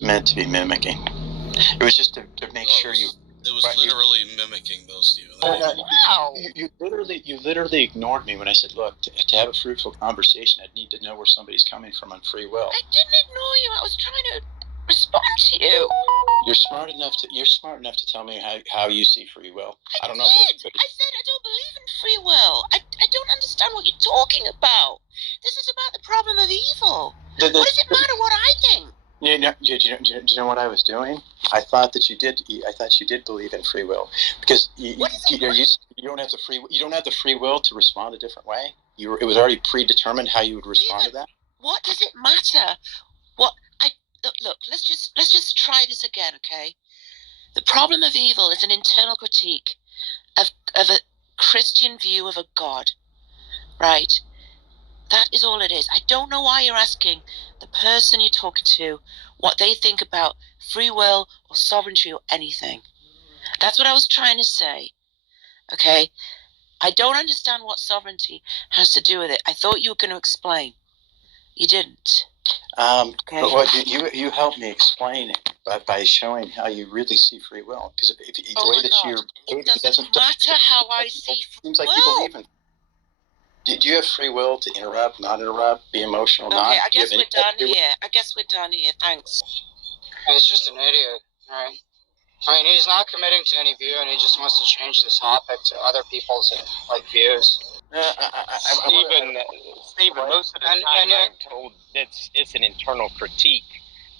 meant to be mimicking. It was just to make sure you. It was literally mimicking, though, Stephen. Wow! You literally ignored me when I said, "Look, to have a fruitful conversation, I'd need to know where somebody's coming from on free will." I didn't ignore you. I was trying to respond to you. You're smart enough to tell me how you see free will. I don't know. I said I don't believe in free will. I don't understand what you're talking about. This is about the problem of evil. What does it matter what I think? Do you know what I was doing? I thought that you did. I thought you did believe in free will because you don't have the free will to respond a different way. It was already predetermined how you would respond to that. What does it matter? Look. Let's just try this again, okay? The problem of evil is an internal critique of a Christian view of a God, right? That is all it is. I don't know why you're asking the person you're talking to what they think about free will or sovereignty or anything. That's what I was trying to say, okay? I don't understand what sovereignty has to do with it. I thought you were going to explain. You didn't. Okay. But what you helped me explain it by showing how you really see free will. Because if the way that you're behaving doesn't matter how I see free will. Seems like you believe in. Do you have free will to interrupt, not interrupt, be emotional, not? Okay, I guess we're done here. Thanks. He's just an idiot, right? I mean, he's not committing to any view, and he just wants to change this topic to other people's views. Stephen, most of the time I'm told it's an internal critique,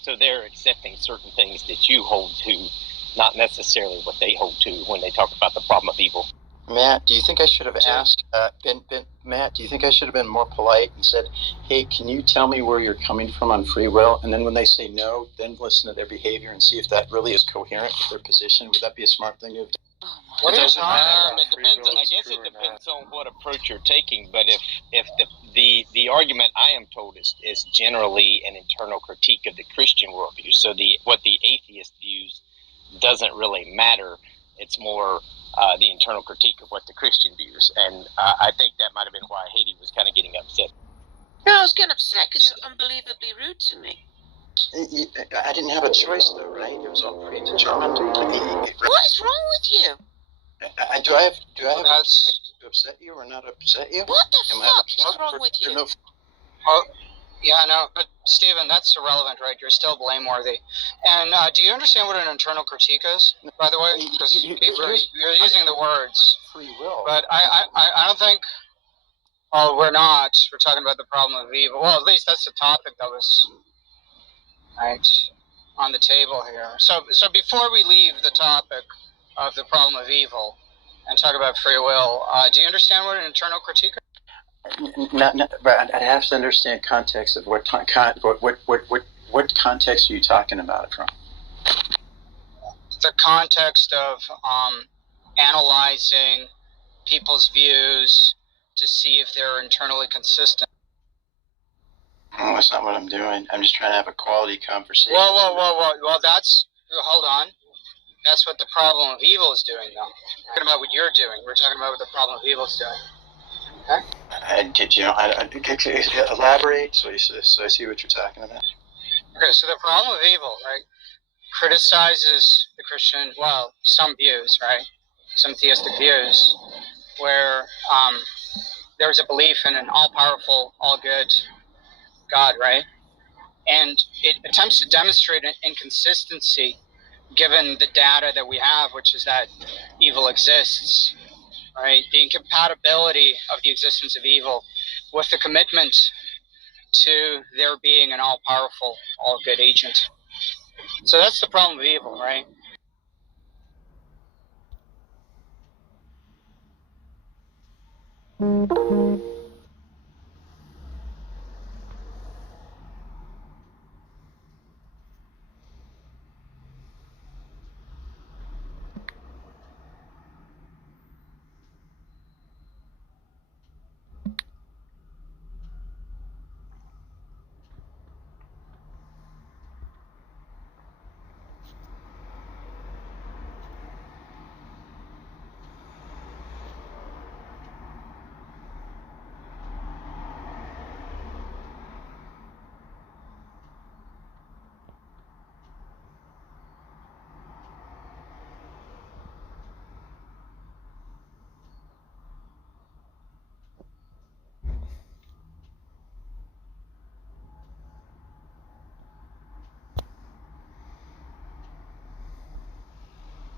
so they're accepting certain things that you hold to, not necessarily what they hold to when they talk about the problem of evil. Matt, do you think I should have asked? Matt, do you think I should have been more polite and said, "Hey, can you tell me where you're coming from on free will?" And then when they say no, then listen to their behavior and see if that really is coherent with their position. Would that be a smart thing to have done? It depends. I guess it depends on what approach you're taking. But if the argument I am told is generally an internal critique of the Christian worldview, so what the atheist views doesn't really matter. It's more the internal critique of what the Christian views, and I think that might have been why Haiti was kind of getting upset. No, I was getting upset because you're unbelievably rude to me. I didn't have a choice, though, right? It was all predetermined. What is wrong with you? Do I have to upset you or not upset you? What the fuck is wrong with you? Yeah, no, but Stephen, that's irrelevant, right? You're still blameworthy. And do you understand what an internal critique is, by the way? Because you're using the words. Free will. But I don't think. Well, we're not. We're talking about the problem of evil. Well, at least that's the topic that was right on the table here. So before we leave the topic of the problem of evil and talk about free will, do you understand what an internal critique is? But I'd have to understand context of what context are you talking about it from? The context of analyzing people's views to see if they're internally consistent. Oh, that's not what I'm doing. I'm just trying to have a quality conversation. Whoa. Well, hold on. That's what the problem of evil is doing, though. We're talking about what you're doing. We're talking about what the problem of evil is doing. Okay? Elaborate so I see what you're talking about. Okay, so the problem of evil, right, criticizes the Christian, well, some views, right, some theistic views, where there's a belief in an all-powerful, all-good God, right? And it attempts to demonstrate an inconsistency given the data that we have, which is that evil exists. Right, the incompatibility of the existence of evil with the commitment to there being an all-powerful, all-good agent. So that's the problem of evil, right?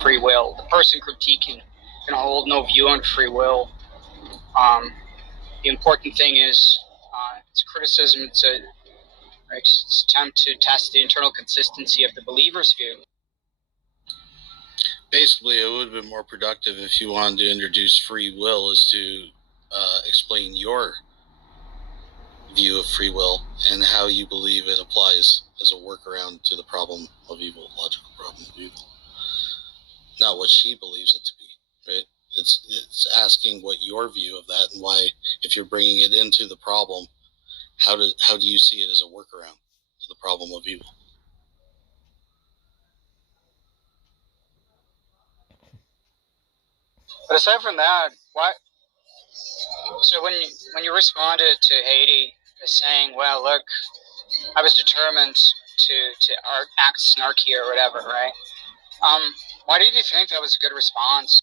free will. The person critiquing can hold no view on free will. The important thing is it's criticism. It's an attempt to test the internal consistency of the believer's view. Basically, it would have been more productive if you wanted to introduce free will as to explain your view of free will and how you believe it applies as a workaround to the problem of evil, logical problem of evil. Not what she believes it to be, right? It's asking what your view of that and why, if you're bringing it into the problem, how do you see it as a workaround to the problem of evil? But aside from that, why? So when you responded to Haiti as saying, "Well, look, I was determined to act snarky or whatever," right? Why did you think that was a good response?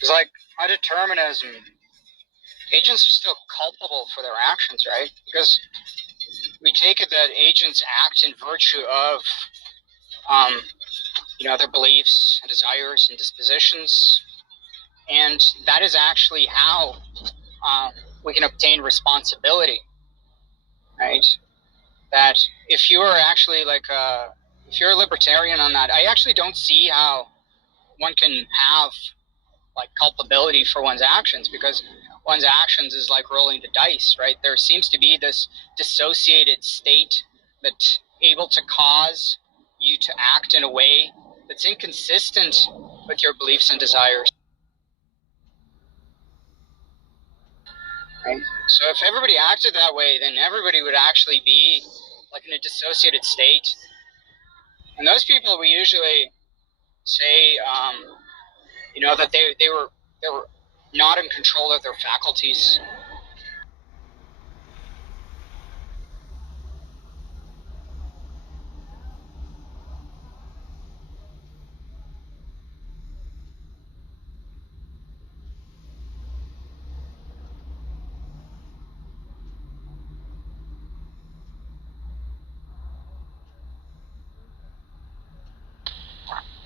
It's like my determinism. Agents are still culpable for their actions, right? Because we take it that agents act in virtue of, their beliefs and desires and dispositions, and that is actually how we can obtain responsibility, right? That if you are actually if you're a libertarian on that, I actually don't see how one can have culpability for one's actions, because one's actions is like rolling the dice, right? There seems to be this dissociated state that's able to cause you to act in a way that's inconsistent with your beliefs and desires. Right? So if everybody acted that way, then everybody would actually be in a dissociated state. And those people, we usually say, that they were not in control of their faculties.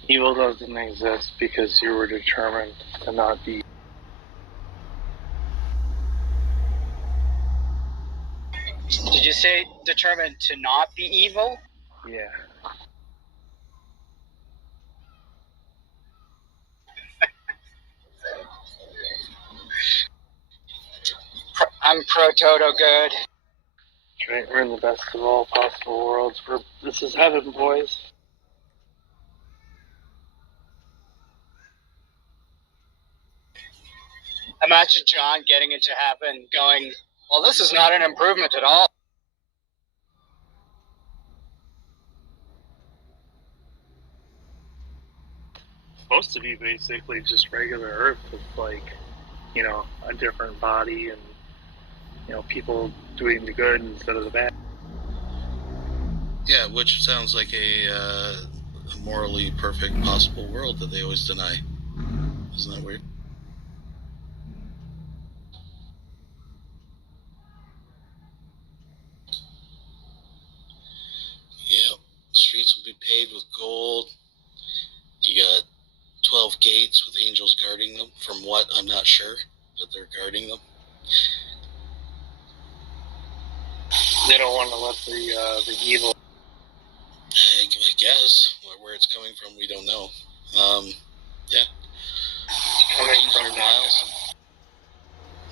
Evil doesn't exist because you were determined to not be. Did you say determined to not be evil? Yeah. I'm pro-Toto good. Right, we're in the best of all possible worlds. This is heaven, boys. Imagine John getting into heaven going, well, this is not an improvement at all. It's supposed to be basically just regular Earth with a different body and, people doing the good instead of the bad. Yeah, which sounds like a morally perfect possible world that they always deny. Isn't that weird? Yep. Streets will be paved with gold. You got 12 gates with angels guarding them. From what, I'm not sure, but they're guarding them. They don't want to let the evil. I guess where it's coming from, we don't know. Yeah. 1,400 miles.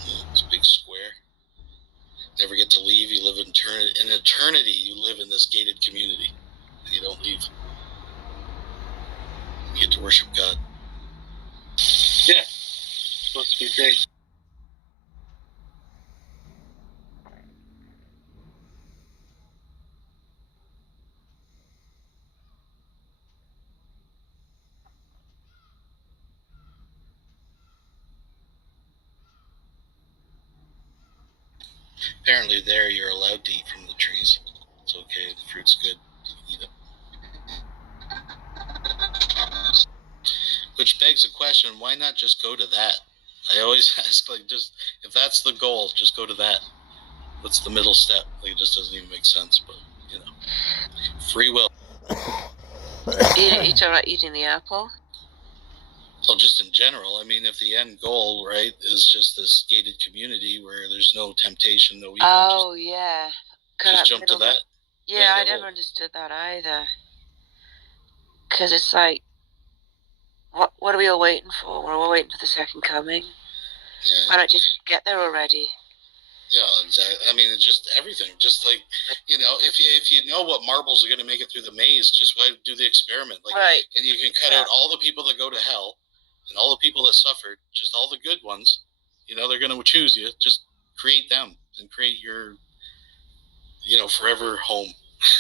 Yeah, it's a big square. Never get to leave. You live in eternity. You live in this gated community. And you don't leave. You get to worship God. Yeah. It's supposed to be great. Apparently there you're allowed to eat from the trees. It's okay, the fruit's good. Eat it. Which begs the question, why not just go to that? I always ask, if that's the goal, just go to that. What's the middle step? Like, it just doesn't even make sense. But free will. You talking about eating the apple? Well, just in general, I mean, if the end goal, right, is just this gated community where there's no temptation, no evil. Oh, yeah. Just jump to that. Yeah, I never understood that either. Because it's like, what are we all waiting for? We're all waiting for the second coming. Yeah. Why not just get there already? Yeah, exactly. I mean, it's just everything. Just like, if you know what marbles are going to make it through the maze, just why do the experiment? Like, right. And you can cut out all the people that go to hell and all the people that suffered, just all the good ones. They're going to choose you. Just create them and create your, forever home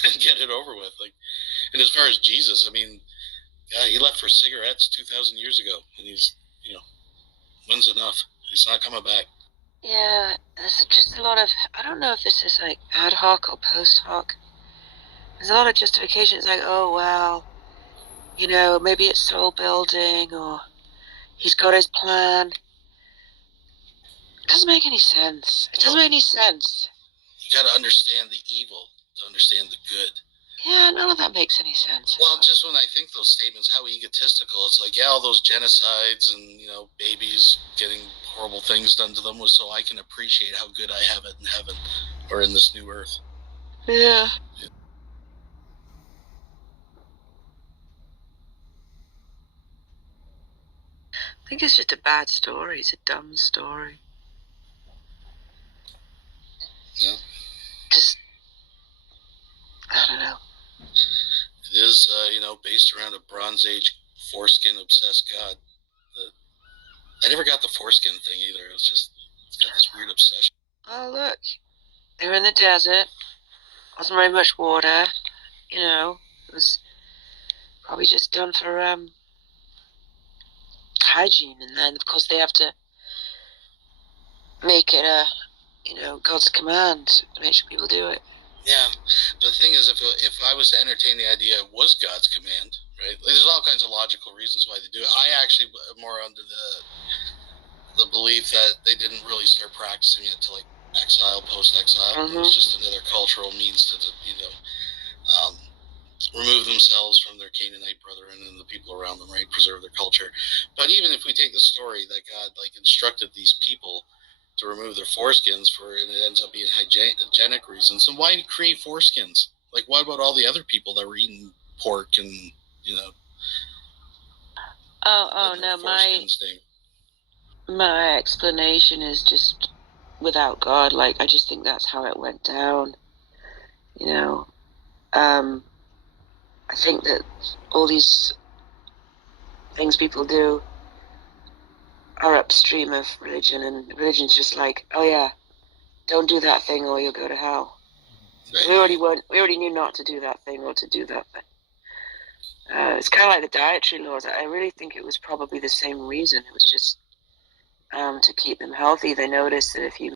and get it over with. Like, and as far as Jesus, I mean, yeah, he left for cigarettes 2,000 years ago, and he's, when's enough? He's not coming back. Yeah, there's just a lot of, I don't know if this is like ad hoc or post hoc. There's a lot of justifications like, oh, well, maybe it's soul building or he's got his plan. It doesn't make any sense. It doesn't make any sense. You got to understand the evil to understand the good. Yeah, none of that makes any sense. Well, just when I think those statements, how egotistical. It's like, yeah, all those genocides and, babies getting horrible things done to them was so I can appreciate how good I have it in heaven or in this new earth. Yeah. I think it's just a bad story. It's a dumb story. Yeah. Just, I don't know. It is, based around a Bronze Age foreskin-obsessed god. I never got the foreskin thing either. It's got this weird obsession. Oh, look. They were in the desert. Wasn't very much water. It was probably just done for hygiene. And then, of course, they have to make it God's command to make sure people do it. Yeah, the thing is, if I was to entertain the idea it was God's command, right? There's all kinds of logical reasons why they do it. I actually am more under the belief that they didn't really start practicing it until like exile, post-exile. Mm-hmm. It was just another cultural means to remove themselves from their Canaanite brethren and the people around them, right? Preserve their culture. But even if we take the story that God instructed these people to remove their foreskins and it ends up being hygienic reasons. And why create foreskins? Like, what about all the other people that were eating pork and, Oh, no, my explanation is just without God. Like, I just think that's how it went down. I think that all these things people do are upstream of religion, and religion's just like, oh yeah, don't do that thing or you'll go to hell. Right. We already knew not to do that thing or to do that thing. It's kind of like the dietary laws. I really think it was probably the same reason. It was just to keep them healthy. They noticed that if you